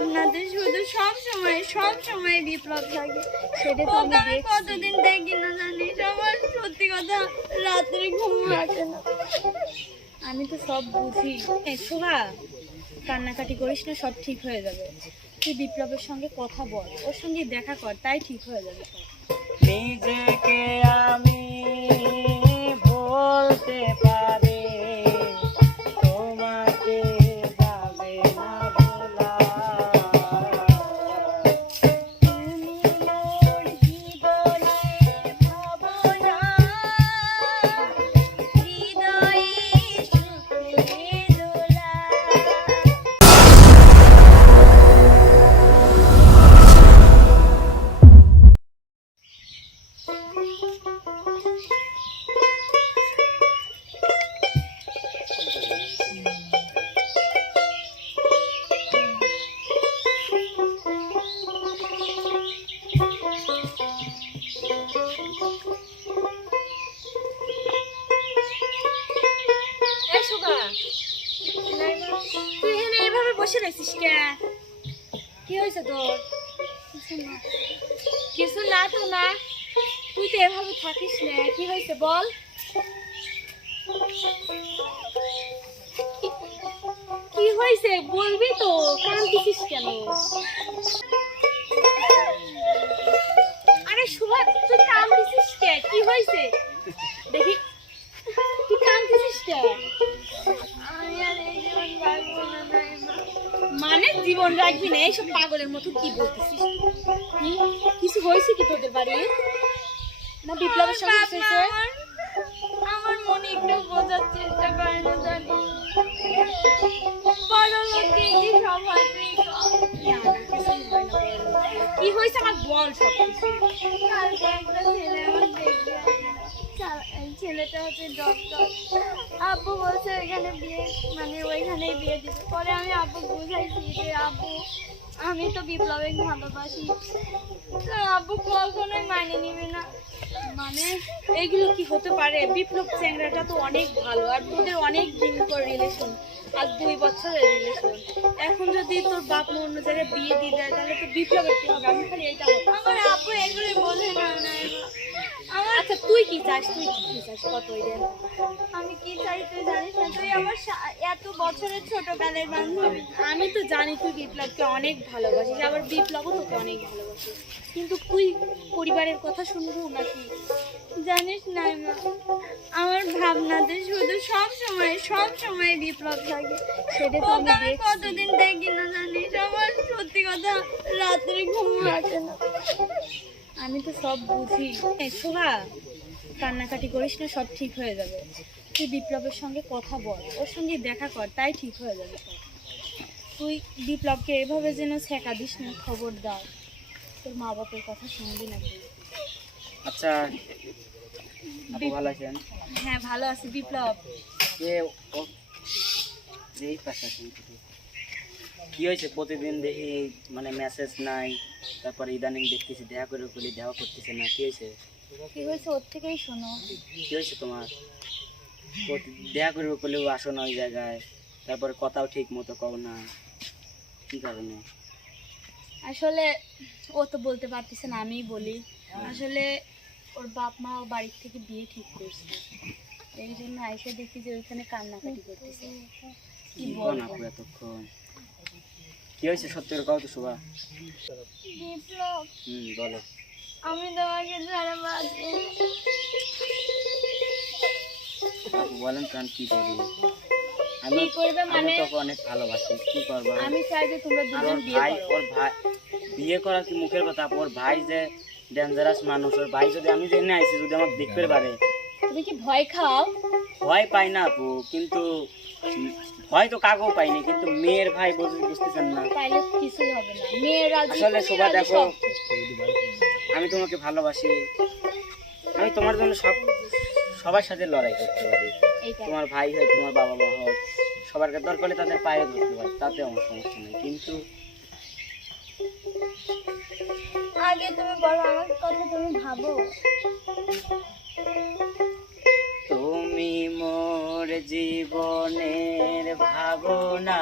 ভাবনাতে শুধু সব সময় সব সময় বিপ্লব থাকে সেটা তো আমি কতদিন দেখি না জানি সবার সত্যি কথা রাত্রে ঘুম আসে না। আমি তো সব বুঝি। শোভা কান্নাকাটি করিস না সব ঠিক হয়ে যাবে। তুই বিপ্লবের সঙ্গে কথা বল ওর সঙ্গে দেখা কর তাই ঠিক হয়ে যাবে। নিজেকে আমি তুই এখানে এভাবে বসে রয়েছিস কে? কি হয়েছে তোর? কিছু না তো না। তুই তো এভাবে থাকিস না। কি হয়েছে বল? কি- হয়েছে? বলবি তো। কাঁদছিস কেন? রাখবি না এইসব পাগলের মতো কি বলতেছিস? কিছু হয়েছে কি তোদের বাড়ি না বিপ্লবের সঙ্গে হয়েছে? আমার মনে একটু বোঝার চেষ্টা করে না জানি। কি হয়েছে আমার বল সব কিছু ছেলেটা হচ্ছে ডক্টর আব্বু বলছে ওইখানে বিয়ে মানে ওইখানেই বিয়ে দিতে পরে আমি আব্বু বুঝাইছি যে, আব্বু, আমি তো বিপ্লবে ভালোবাসি। তো আব্বু কখনোই মানে নিবে না। মানে এইগুলো কি হতে পারে? বিপ্লব চ্যাংরাটা তো অনেক ভালো, আর তোদের অনেক দিন পর রিলেশন আর দুই বছরের রিলেশন এখন যদি তোর বাপ মা অন্য জায়গায় বিয়ে দিয়ে দেয়, তাহলে তো বিপ্লবের কি হবে? আমি খালি এইটা আমার আব্বু এগুলো বোঝে না আচ্ছা তুই কি চাস? তুই কি চাস? কত আমি কি চাই তুই জানিস না? তুই আমার এত বছরের ছোটবেলার বান্ধবী। আমি তো জানি তুই বিপ্লবকে অনেক ভালোবাসিস আবার বিপ্লবও তোকে অনেক ভালোবাসে। কিন্তু তুই পরিবারের কথা শুনব নাকি? জানিস না মা। আমার ভাবনাতে শুধু সব সময় সব সময় বিপ্লব থাকে। সেটা তো আমি। কতদিন দেখি না জানিস? আমার সত্যি কথা রাত্রে ঘুম আসে না। আমি তো সব বুঝি। শোভা কান্নাকাটি করিস না সব ঠিক হয়ে যাবে। তুই বিপ্লবের সঙ্গে কথা বল ওর সঙ্গে দেখা কর তাই ঠিক হয়ে যাবে। তুই বিপ্লবকে এভাবে যেন ছেঁকা দিস না খবর দাও। তোর মা বাপের কথা শুনবি না তুই আচ্ছা আপু ভালো আছেন? হ্যাঁ ভালো আছি বিপ্লব। ও এই পাশে আছেন। কি হয়েছে? প্রতিদিন দেখি মানে মেসেজ নাই তারপরে ইদানিং দেখতেছি দেখা করে বলি দেখা করতেছে না কি হয়েছে? কি হয়েছে ওর থেকেই শোনো। কি হয়েছে তোমার? দেখা করবে আসো না ওই জায়গায় তারপরে কথাও ঠিক মতো কও না কি কারণে? আসলে ও তো বলতে পারতেছে না আমিই বলি। আসলে ওর বাপ মা ও বাড়ির থেকে বিয়ে ঠিক করছে। এই জন্য আইসা দেখি যে ওইখানে কান্নাকাটি করতেছে। কি বল এতক্ষণ। কি হয়েছে? সত্যি কও তো শোভা। হুম বলো। আমি তোমাকে বলেন তো কি করি? আমি করবে মানে? তোকে অনেক ভালোবাসি। কি করব? আমি চাই যে তোমরা দুজন বিয়ে ভাই ওর ভাই বিয়ে করা কি মুখের কথা? ওর ভাই যে ডেঞ্জারাস মানুষ ওর ভাই যদি আমি জেনে আইছি যদি আমাকে দেখতে পারে। তুমি কি ভয় খাও? ভয় পাই না আপু কিন্তু উম, ভয় তো কাকেও পাইনি কিন্তু মেয়ের ভাই বুঝ- বুঝতেছেন না। আসলে শোভা দেখো আমি তোমাকে ভালোবাসি। আমি তোমার জন্য সব সবার সাথে লড়াই করতে পারি। তোমার ভাই হয় তোমার বাবা মা হোক সবার কাছে দরকার হলে তাদের পায়ে ধরতে পারি তাতে আমার সমস্যা নেই। কিন্তু আগে তুমি বলো আমার কথা তুমি ভাবো। তুমি মোর জীবনের ভাবনা।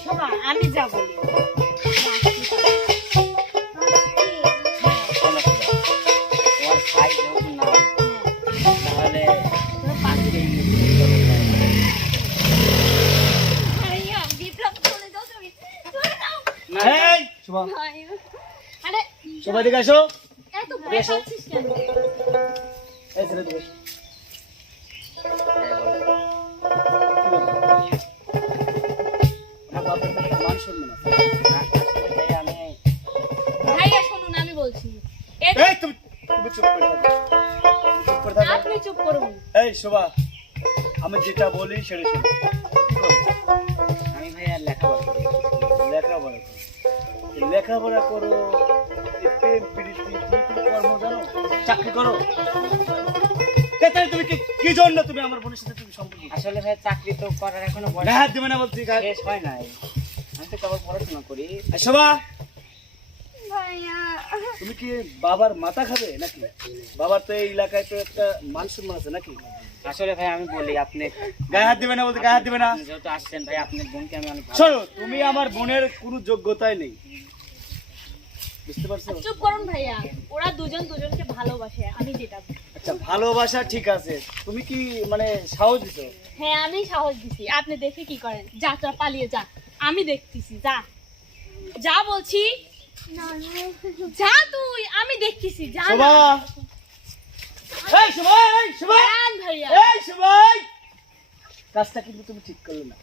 শোভা। ভাইয়া আরে শোভা দিকে আসো এত ভয় পাচ্ছিস কেন? এই ছেলে দিকে না, আমি ভাইয়া শুনুন আমি বলছি। এই তুমি তুমি চুপ করে চুপ করে থাকো। আপনি চুপ করুন। এই শোভা আমি যেটা বলি সেটা শোনো। আমি ভাই আর লেখাপড়া করি। লেখাপড়া করো। লেখাপড়া করো প্রেম প্রীতি কর্ম জানো? চাকরি করো? তাহলে তুমি কি কি জন্য তুমি আমার বোনের সাথে তুমি সম্পর্ক আসলে ভাই চাকরি তো করার এখনও বয়স না দিবে না বলছি। শেষ হয় নাই। পড়াশোনা করি। এই তুমি কি বাবার মাথা খাবে নাকি? বাবার তো এই এলাকায় তো একটা মান সম্মান আছে নাকি? আসলে ভাই আমি বলি আপনি গায়ে হাত দিবে না বলতে গায়ে হাত দিবে না। যেহেতু আসছেন ভাই আপনার বোনকে আমি অনেক শোনো তুমি আমার বোনের কোনো যোগ্যতাই নেই। বুঝতে পারছ? চুপ করুন ভাইয়া ওরা দুজন দুজনকে ভালোবাসে আমি যেটা আচ্ছা ভালোবাসা ঠিক আছে তুমি কি মানে সাহস দিছো? হ্যাঁ আমি সাহস দিছি আপনি দেখে কি করেন? যা তোরা পালিয়ে যা। আমি দেখতেছি যা। যা বলছি যা তুই আমি দেখতেছি যা না। শোভা। এই শোভা এই শোভা। যান ভাইয়া। এই কাজটা কিন্তু তুমি ঠিক করলে না।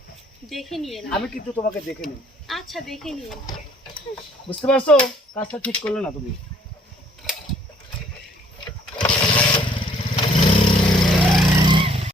দেখে নিয়ে না আমি কিন্তু তোমাকে দেখে নি আচ্ছা দেখে নিয়ে বুঝতে পারছ? কাজটা ঠিক করল না তুমি।